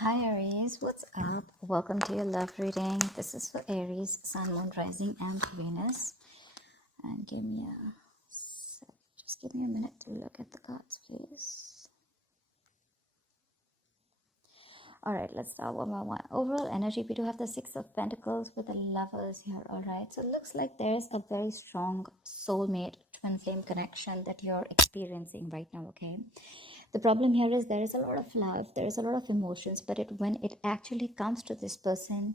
Hi Aries, what's up? Welcome to your love reading. This is for Aries, Sun, Moon, Rising, and Venus. And give me a sec. Just give me a minute to look at the cards, please. All right, let's start one by one. Overall energy, we do have the Six of Pentacles with the Lovers here. All right, so it looks like there's a very strong soulmate twin flame connection that you're experiencing right now. Okay, the problem here is there is a lot of love, there is a lot of emotions, but when it actually comes to this person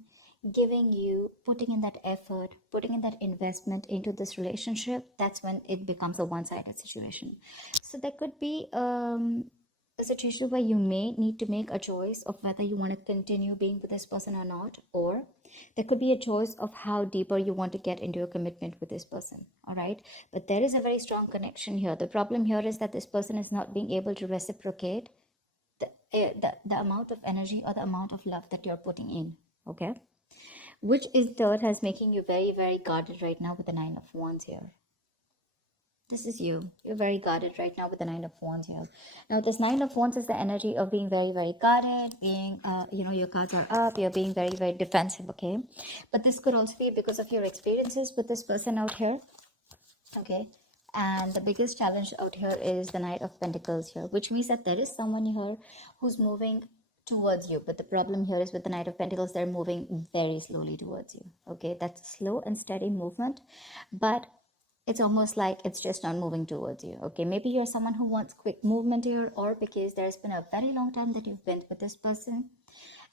giving you, putting in that effort, putting in that investment into this relationship, that's when it becomes a one-sided situation. So there could be a situation where you may need to make a choice of whether you want to continue being with this person or not, or there could be a choice of how deeper you want to get into a commitment with this person. All right, but there is a very strong connection here. The problem here is that this person is not being able to reciprocate the amount of energy or the amount of love that you're putting in. Okay, which is third has making you very, very guarded right now with the Nine of Wands here. This is you. You're very guarded right now with the Nine of Wands here. Now, this Nine of Wands is the energy of being very, very guarded, being, your cards are up, you're being very, very defensive, okay? But this could also be because of your experiences with this person out here, okay? And the biggest challenge out here is the Knight of Pentacles here, which means that there is someone here who's moving towards you. But the problem here is with the Knight of Pentacles, they're moving very slowly towards you, okay? That's slow and steady movement, but it's almost like it's just not moving towards you. Okay, maybe you're someone who wants quick movement here, or because there's been a very long time that you've been with this person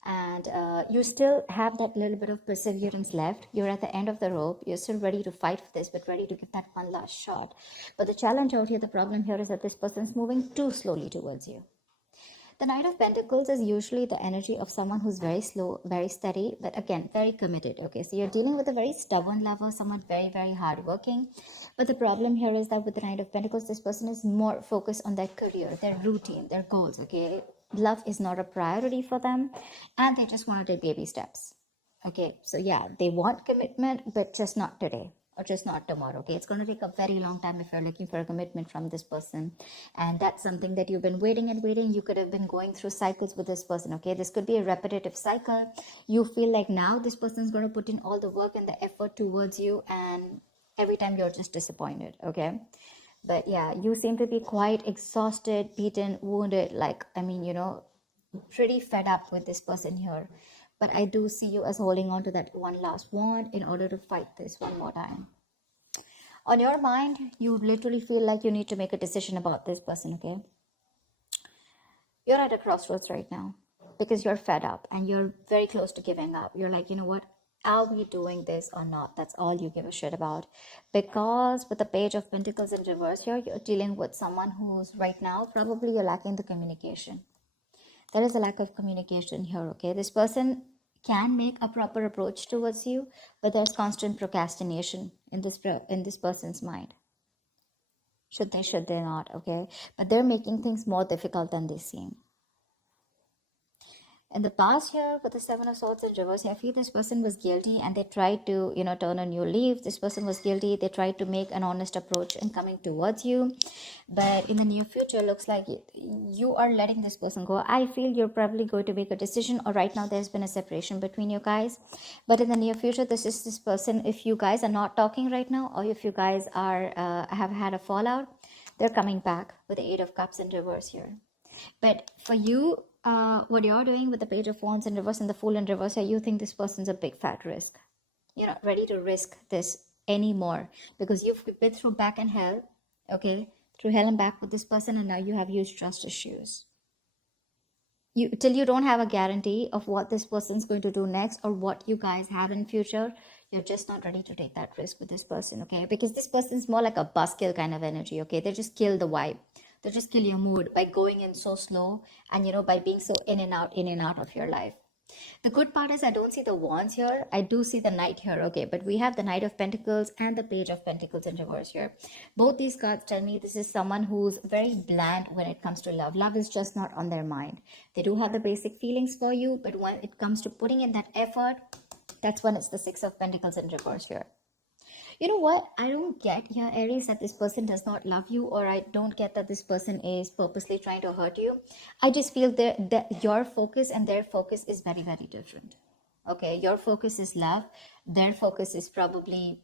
and you still have that little bit of perseverance left. You're at the end of the rope, you're still ready to fight for this, but ready to give that one last shot. But the challenge out here, the problem here is that this person's moving too slowly towards you. The Knight of Pentacles is usually the energy of someone who's very slow, very steady, but again, very committed. Okay, so you're dealing with a very stubborn lover, someone very, very hardworking. But the problem here is that with the Knight of Pentacles, this person is more focused on their career, their routine, their goals. Okay, love is not a priority for them, and they just want to take baby steps. Okay, so yeah, they want commitment, but just not today or just not tomorrow. Okay, it's going to take a very long time if you're looking for a commitment from this person, and that's something that you've been waiting and waiting. You could have been going through cycles with this person. Okay, this could be a repetitive cycle. You feel like now this person is going to put in all the work and the effort towards you, and every time you're just disappointed. Okay, but yeah, you seem to be quite exhausted, beaten, wounded, like, I mean, pretty fed up with this person here. But I do see you as holding on to that one last wand in order to fight this one more time. On your mind, you literally feel like you need to make a decision about this person. Okay, you're at a crossroads right now because you're fed up and you're very close to giving up. You're like, you know what, are we doing this or not? That's all you give a shit about. Because with the Page of Pentacles in reverse here, you're dealing with someone who's right now probably you're lacking the communication. There is a lack of communication here. Okay, this person can make a proper approach towards you, but there's constant procrastination in this person's mind. Should they not? Okay, but they're making things more difficult than they seem. In the past here with the Seven of Swords in reverse, I feel this person was guilty and they tried to, turn a new leaf. This person was guilty. They tried to make an honest approach in coming towards you. But in the near future, looks like you are letting this person go. I feel you're probably going to make a decision, or right now there's been a separation between you guys. But in the near future, this person, if you guys are not talking right now, or if you guys are have had a fallout, they're coming back with the Eight of Cups in reverse here. But for you, what you're doing with the Page of Wands in reverse and the Fool in reverse, you think this person's a big fat risk. You're not ready to risk this anymore because you've been through back and hell, okay, through hell and back with this person, and now you have huge trust issues. Till you don't have a guarantee of what this person's going to do next or what you guys have in future, you're just not ready to take that risk with this person, okay? Because this person's more like a buzzkill kind of energy, okay? They just kill the vibe. They just kill your mood by going in so slow and, by being so in and out of your life. The good part is I don't see the wands here. I do see the knight here. Okay, but we have the Knight of Pentacles and the Page of Pentacles in reverse here. Both these cards tell me this is someone who's very bland when it comes to love. Love is just not on their mind. They do have the basic feelings for you, but when it comes to putting in that effort, that's when it's the Six of Pentacles in reverse here. You know what? I don't get here, Aries, that this person does not love you, or I don't get that this person is purposely trying to hurt you. I just feel that your focus and their focus is very, very different. Okay, your focus is love, their focus is probably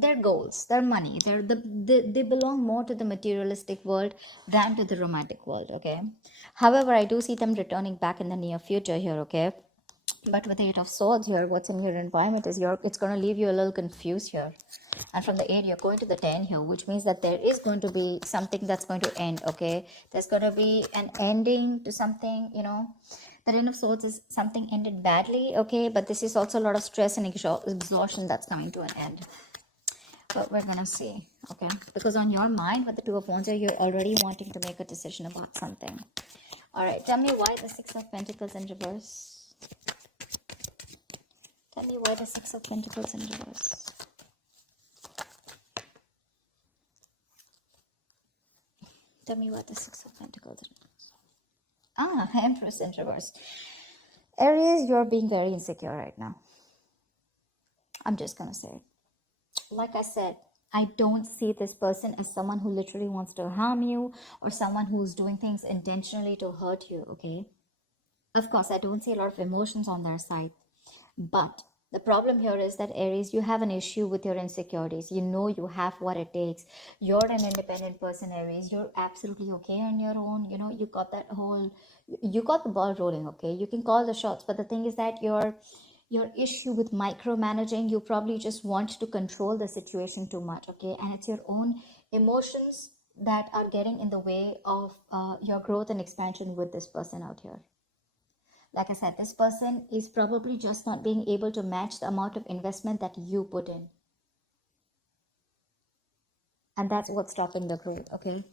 their goals, their money. They belong more to the materialistic world than to the romantic world. Okay. However, I do see them returning back in the near future here. Okay, but with the Eight of Swords here, what's in your environment is it's going to leave you a little confused here. And from the 8, you're going to the 10 here, which means that there is going to be something that's going to end, okay? There's going to be an ending to something, you know. The Ten of Swords is something ended badly, okay? But this is also a lot of stress and exhaustion that's coming to an end. But we're going to see, okay? Because on your mind, with the Two of Wands here, you're already wanting to make a decision about something. All right, tell me why the Six of Pentacles in reverse. Tell me why the Six of Pentacles in reverse. Tell me what the Six of Pentacles in reverse. Empress in reverse. Aries, you're being very insecure right now. I'm just going to say it. Like I said, I don't see this person as someone who literally wants to harm you or someone who's doing things intentionally to hurt you, okay? Of course, I don't see a lot of emotions on their side. But the problem here is that Aries, you have an issue with your insecurities. You know you have what it takes. You're an independent person, Aries. You're absolutely okay on your own. You know, you got the ball rolling, okay? You can call the shots. But the thing is that your issue with micromanaging, you probably just want to control the situation too much, okay? And it's your own emotions that are getting in the way of your growth and expansion with this person out here. Like I said, this person is probably just not being able to match the amount of investment that you put in. And that's what's stopping the growth, okay?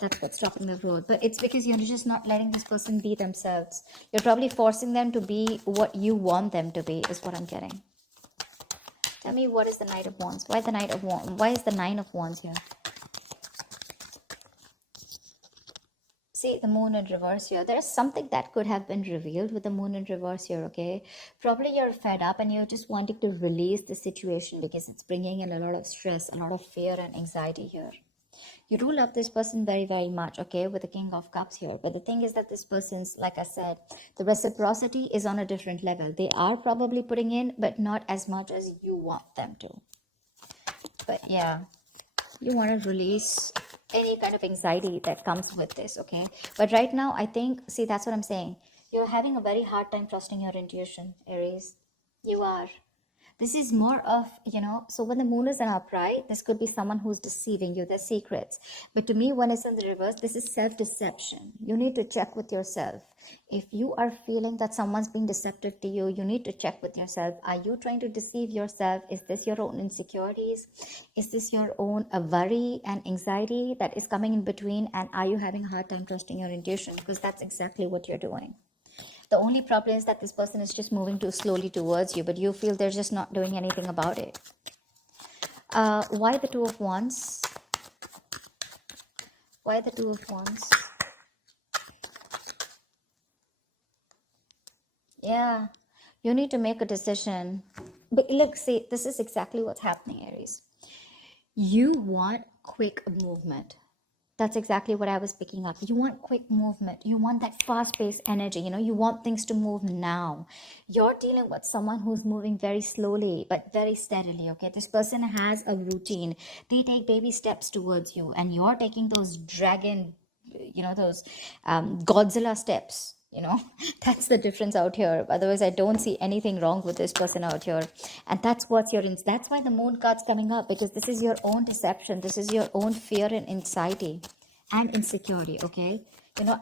That's what's stopping the growth. But it's because you're just not letting this person be themselves. You're probably forcing them to be what you want them to be, is what I'm getting. Tell me, what is the Knight of Wands? Why the Knight of Wands? Why is the Nine of Wands here? See, the Moon in reverse here. There's something that could have been revealed with the Moon in reverse here, okay? Probably you're fed up and you're just wanting to release the situation because it's bringing in a lot of stress, a lot of fear and anxiety here. You do love this person very, very much, okay, with the King of Cups here. But the thing is that this person's, like I said, the reciprocity is on a different level. They are probably putting in, but not as much as you want them to. But yeah, you want to release any kind of anxiety that comes with this, okay? But right now, I think, see, that's what I'm saying. You're having a very hard time trusting your intuition, Aries. You are. This is more of, you know, so when the moon is in upright, this could be someone who's deceiving you, their secrets. But to me, when it's in the reverse, this is self-deception. You need to check with yourself. If you are feeling that someone's being deceptive to you, you need to check with yourself. Are you trying to deceive yourself? Is this your own insecurities? Is this your own worry and anxiety that is coming in between? And are you having a hard time trusting your intuition? Because that's exactly what you're doing. The only problem is that this person is just moving too slowly towards you, but you feel they're just not doing anything about it. Why the Two of Wands? Why the Two of Wands? Yeah, you need to make a decision. But look, see, this is exactly what's happening, Aries. You want quick movement. That's exactly what I was picking up. You want quick movement. You want that fast-paced energy. You know, you want things to move now. You're dealing with someone who's moving very slowly, but very steadily, okay? This person has a routine. They take baby steps towards you, and you're taking those dragon, you know, those Godzilla steps. You know, that's the difference out here. Otherwise, I don't see anything wrong with this person out here. And that's what's your, that's why the moon card's coming up, because this is your own deception. This is your own fear and anxiety and insecurity, okay?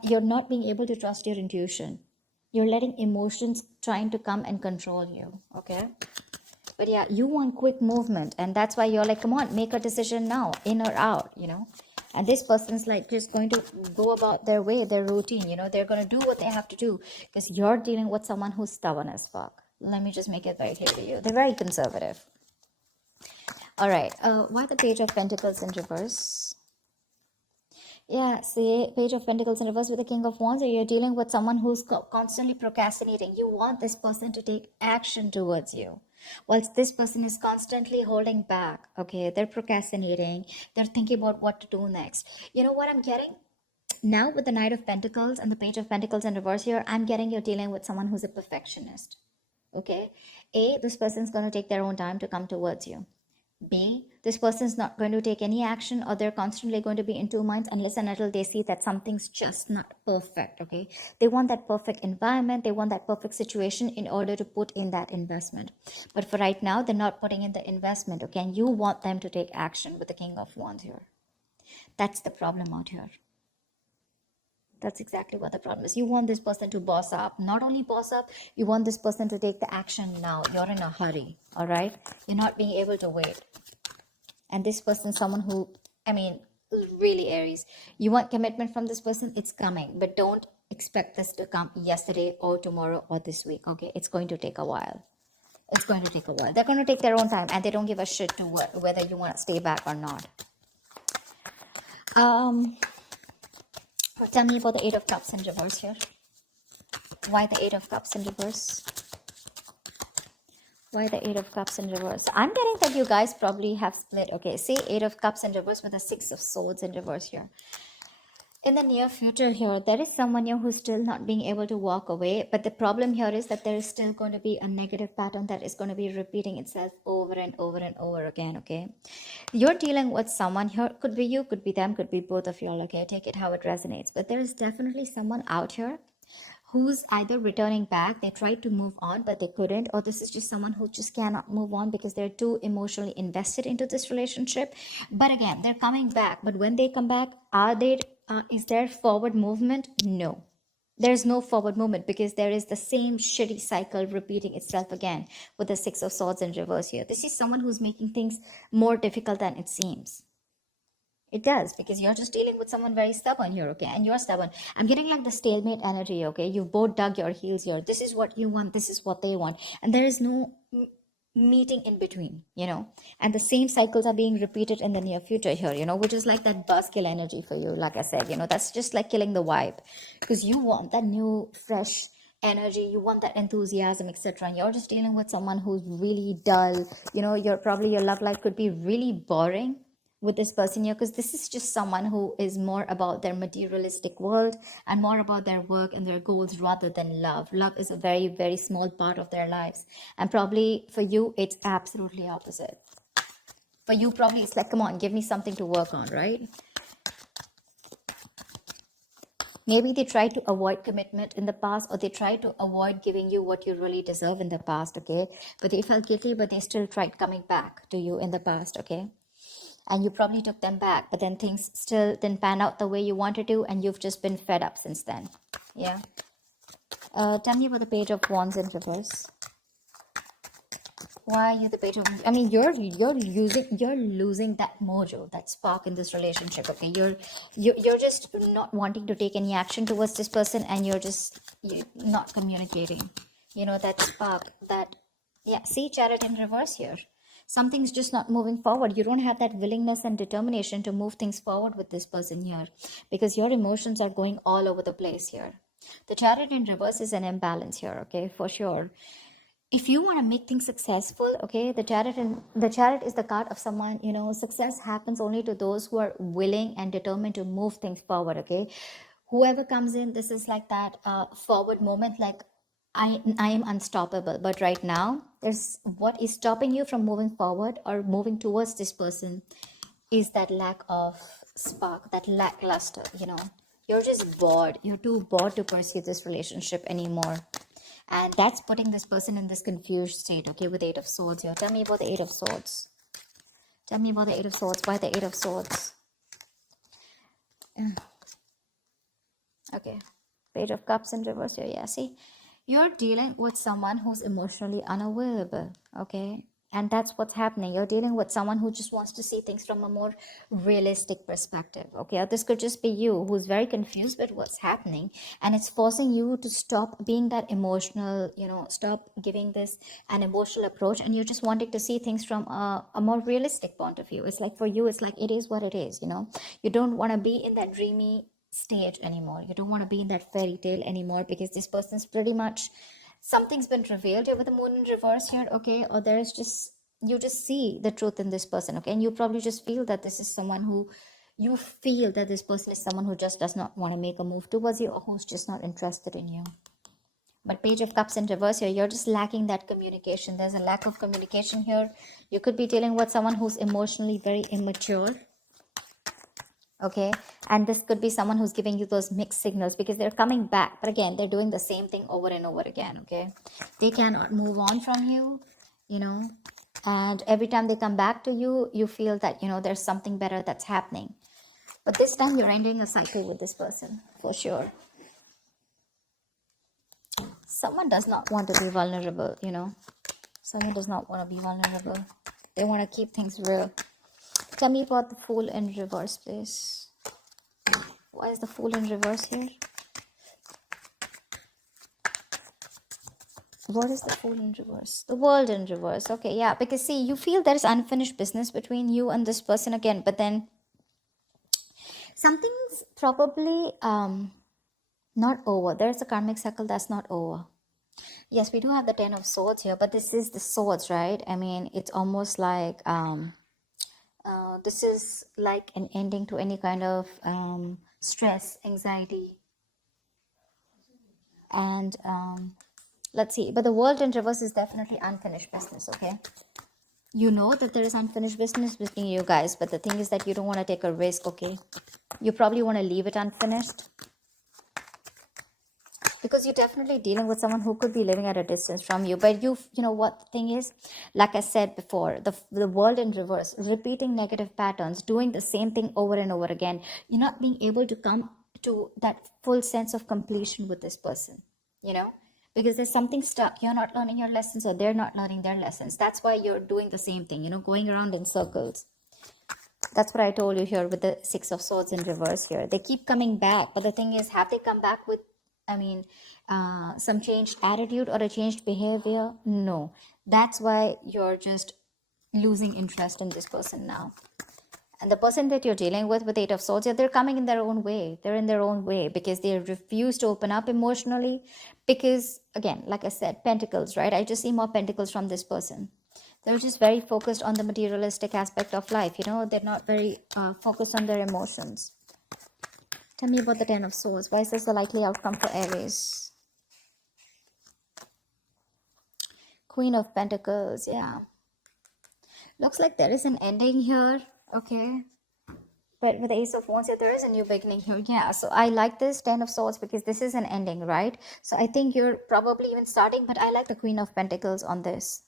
You're not being able to trust your intuition. You're letting emotions trying to come and control you, okay? But yeah, you want quick movement. And that's why you're like, come on, make a decision now, in or out, you know? And this person's like just going to go about their way, their routine, you know, they're going to do what they have to do because you're dealing with someone who's stubborn as fuck. Let me just make it very clear to you. They're very conservative. All right. Why the Page of Pentacles in reverse? Yeah, see, Page of Pentacles in reverse with the King of Wands, or you're dealing with someone who's constantly procrastinating. You want this person to take action towards you. Whilst this person is constantly holding back, okay? They're procrastinating. They're thinking about what to do next. You know what I'm getting? Now with the Knight of Pentacles and the Page of Pentacles in reverse here, I'm getting you're dealing with someone who's a perfectionist. Okay? A, this person's going to take their own time to come towards you. B, this person's not going to take any action, or they're constantly going to be in two minds unless and until they see that something's just not perfect. Okay, they want that perfect environment, they want that perfect situation in order to put in that investment. But for right now, they're not putting in the investment. Okay, and you want them to take action with the King of Wands here. That's the problem out here. That's exactly what the problem is. You want this person to boss up. Not only boss up, you want this person to take the action now. You're in a hurry, all right? You're not being able to wait. And this person, someone who, I mean, really Aries, you want commitment from this person, it's coming. But don't expect this to come yesterday or tomorrow or this week, okay? It's going to take a while. It's going to take a while. They're going to take their own time, and they don't give a shit to whether you want to stay back or not. Tell me about the Eight of Cups in reverse here. Why the Eight of Cups in reverse? Why the Eight of Cups in reverse? I'm getting that you guys probably have split. Okay, see Eight of Cups in reverse with the Six of Swords in reverse here. In the near future here, there is someone here who's still not being able to walk away. But the problem here is that there is still going to be a negative pattern that is going to be repeating itself over and over and over again, okay? You're dealing with someone here. Could be you, could be them, could be both of y'all, okay? Take it how it resonates. But there is definitely someone out here who's either returning back, they tried to move on but they couldn't, or this is just someone who just cannot move on because they're too emotionally invested into this relationship. But again, they're coming back. But when they come back, is there forward movement? No, there's no forward movement, because there is the same shitty cycle repeating itself again with the Six of Swords in reverse here. This is someone who's making things more difficult than it seems. It does, because you're just dealing with someone very stubborn here, okay? And you're stubborn. I'm getting like the stalemate energy, okay? You've both dug your heels here. This is what you want, this is what they want. And there is no meeting in between, you know? And the same cycles are being repeated in the near future here, you know, which is like that buzzkill energy for you, like I said, you know, that's just like killing the vibe. Because you want that new, fresh energy, you want that enthusiasm, etc. And you're just dealing with someone who's really dull, you know. Your love life could be really boring with this person here, because this is just someone who is more about their materialistic world and more about their work and their goals rather than love. Love is a very, very small part of their lives, and probably for you it's absolutely opposite. For you, probably it's like, come on, give me something to work on, right? Maybe they tried to avoid commitment in the past, or they tried to avoid giving you what you really deserve in the past, okay? But they felt guilty, but they still tried coming back to you in the past, okay? And you probably took them back, but then things still didn't pan out the way you wanted to, and you've just been fed up since then. Yeah. Tell me about the Page of Wands in reverse. Why are you the Page of Wands? I mean, you're losing that mojo, that spark in this relationship. Okay, you're just not wanting to take any action towards this person, and you're not communicating. You know, that spark, that, yeah. See, Chariot in reverse here. Something's just not moving forward. You don't have that willingness and determination to move things forward with this person here, because your emotions are going all over the place here. The Chariot in reverse is an imbalance here, okay, for sure. If you want to make things successful, okay, the chariot is the card of someone, you know, success happens only to those who are willing and determined to move things forward, okay? Whoever comes in, this is like that forward moment, like I am unstoppable. But right now, there's what is stopping you from moving forward or moving towards this person is that lack of spark, that lackluster, you know. You're just bored. You're too bored to pursue this relationship anymore. And that's putting this person in this confused state, okay, with Eight of Swords here. Tell me about the Eight of Swords. Tell me about the Eight of Swords. Why the Eight of Swords? Okay. Page of Cups in reverse here. Yeah, see? You're dealing with someone who's emotionally unavailable, okay? And that's what's happening. You're dealing with someone who just wants to see things from a more realistic perspective. Okay, or this could just be you who's very confused with what's happening, and it's forcing you to stop being that emotional, stop giving this an emotional approach, and you're just wanting to see things from a more realistic point of view. It's like for you, it's like it is what it is. You don't want to be in that dreamy stage anymore. You don't want to be in that fairy tale anymore, because this person's pretty much something's been revealed here with the moon in reverse here. Okay, or there's just, you just see the truth in this person. Okay, and you probably just feel that this is someone who, you feel that this person is someone who just does not want to make a move towards you, or who's just not interested in you. But Page of Cups in reverse here, you're just lacking that communication. There's a lack of communication here. You could be dealing with someone who's emotionally very immature. Okay, and this could be someone who's giving you those mixed signals, because they're coming back, but again, they're doing the same thing over and over again. Okay, they cannot move on from you, and every time they come back to you, you feel that there's something better that's happening. But this time you're ending a cycle with this person for sure. Someone does not want to be vulnerable. Someone does not want to be vulnerable. They want to keep things real. Tell me about the Fool in reverse, please. Why is the Fool in reverse here? What is the Fool in reverse? The World in reverse. Okay, yeah, because see, you feel there's unfinished business between you and this person again, but then something's probably not over. There's a karmic cycle that's not over. Yes, we do have the Ten of Swords here, but this is the swords, right? I mean, it's almost like this is like an ending to any kind of stress, anxiety, and let's see. But the World in reverse is definitely unfinished business. Okay, you know that there is unfinished business between you guys, but the thing is that you don't want to take a risk. Okay, you probably want to leave it unfinished, because you're definitely dealing with someone who could be living at a distance from you. But you know what the thing is, like I said before, the World in reverse, repeating negative patterns, doing the same thing over and over again. You're not being able to come to that full sense of completion with this person, because there's something stuck. You're not learning your lessons, or they're not learning their lessons. That's why you're doing the same thing, going around in circles. That's what I told you here with the Six of Swords in reverse here. They keep coming back, but the thing is, have they come back with, some changed attitude or a changed behavior? No. That's why you're just losing interest in this person now. And the person that you're dealing with Eight of Swords, yeah, they're coming in their own way. They're in their own way, because they refuse to open up emotionally. Because, again, like I said, pentacles, right? I just see more pentacles from this person. They're just very focused on the materialistic aspect of life. They're not very focused on their emotions. Tell me about the Ten of Swords. Why is this the likely outcome for Aries? Queen of Pentacles, yeah. Looks like there is an ending here, okay? But with the Ace of Wands, yeah, there is a new beginning here. Yeah, so I like this Ten of Swords, because this is an ending, right? So I think you're probably even starting, but I like the Queen of Pentacles on this.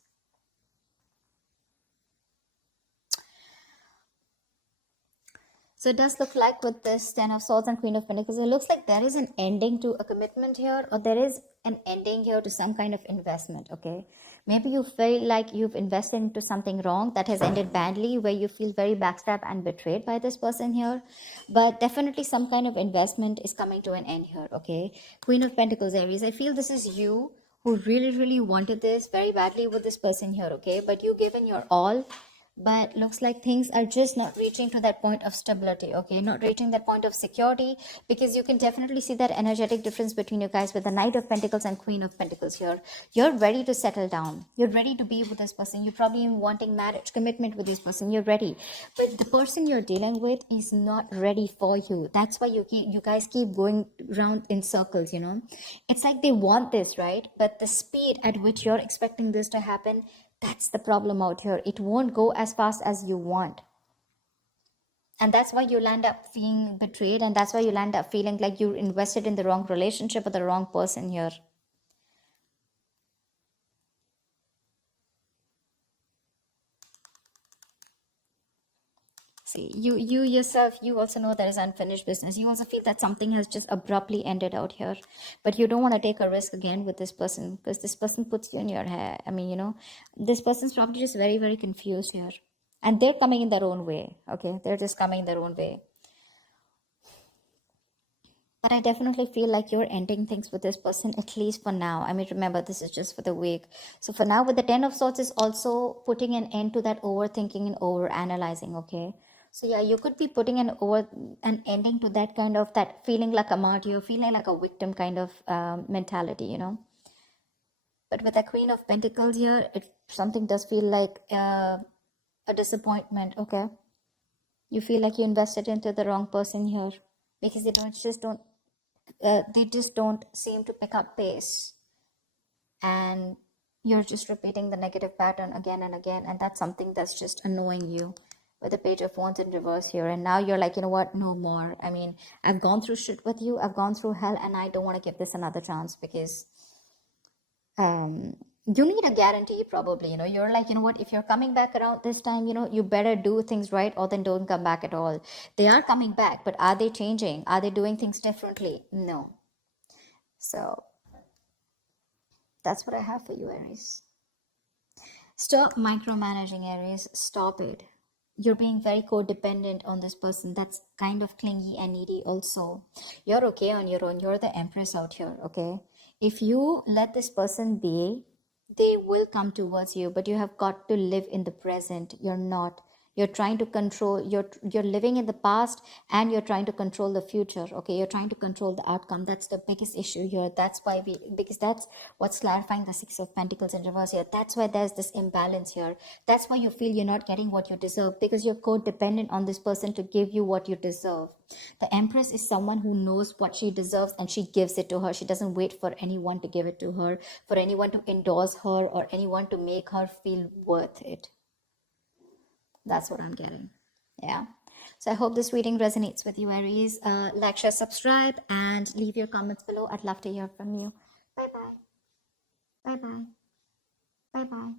So it does look like with this Ten of Swords and Queen of Pentacles, it looks like there is an ending to a commitment here, or there is an ending here to some kind of investment, okay? Maybe you feel like you've invested into something wrong that has ended badly, where you feel very backstabbed and betrayed by this person here. But definitely some kind of investment is coming to an end here, okay? Queen of Pentacles, Aries, I feel this is you who really, really wanted this very badly with this person here, okay? But you given your all, but looks like things are just not reaching to that point of stability, okay, not reaching that point of security, because you can definitely see that energetic difference between you guys with the Knight of Pentacles and Queen of Pentacles here. You're ready to settle down, you're ready to be with this person, you're probably wanting marriage commitment with this person, you're ready, but the person you're dealing with is not ready for you. That's why you guys keep going around in circles. It's like they want this, right? But the speed at which you're expecting this to happen, that's the problem out here. It won't go as fast as you want. And that's why you'll end up feeling betrayed. And that's why you'll end up feeling like you're invested in the wrong relationship with the wrong person here. See, you yourself, you also know there is unfinished business. You also feel that something has just abruptly ended out here, but you don't want to take a risk again with this person because this person puts you in your hair. I mean, this person's probably just very, very confused here, and they're coming in their own way. Okay, they're just coming their own way. But I definitely feel like you're ending things with this person, at least for now. I mean, remember, this is just for the week. So for now, with the Ten of Swords is also putting an end to that overthinking and over analyzing, okay? So yeah, you could be putting an ending to that kind of that feeling like a martyr, feeling like a victim kind of mentality. But with the Queen of Pentacles here, it something does feel like a disappointment, okay? You feel like you invested into the wrong person here because they just don't seem to pick up pace, and you're just repeating the negative pattern again and again, and that's something that's just annoying you with the Page of Wands in reverse here. And now you're like, you know what, no more. I mean, I've gone through shit with you, I've gone through hell, and I don't want to give this another chance because you need a guarantee. Probably, you're like, you know what, if you're coming back around this time, you better do things right, or then don't come back at all. They are coming back, but are they changing? Are they doing things differently? No. So that's what I have for you, Aries. Stop micromanaging, Aries. Stop it. You're being very codependent on this person that's kind of clingy and needy, also. You're okay on your own. You're the Empress out here, okay? If you let this person be, they will come towards you, but you have got to live in the present. You're not. You're trying to control, you're living in the past, and you're trying to control the future. Okay, you're trying to control the outcome. That's the biggest issue here. That's why because that's what's clarifying the Six of Pentacles in reverse here. That's why there's this imbalance here. That's why you feel you're not getting what you deserve, because you're codependent on this person to give you what you deserve. The Empress is someone who knows what she deserves and she gives it to her. She doesn't wait for anyone to give it to her, for anyone to endorse her, or anyone to make her feel worth it. That's what I'm getting. Yeah. So I hope this reading resonates with you, Aries. Like, share, subscribe, and leave your comments below. I'd love to hear from you. Bye bye. Bye bye. Bye bye.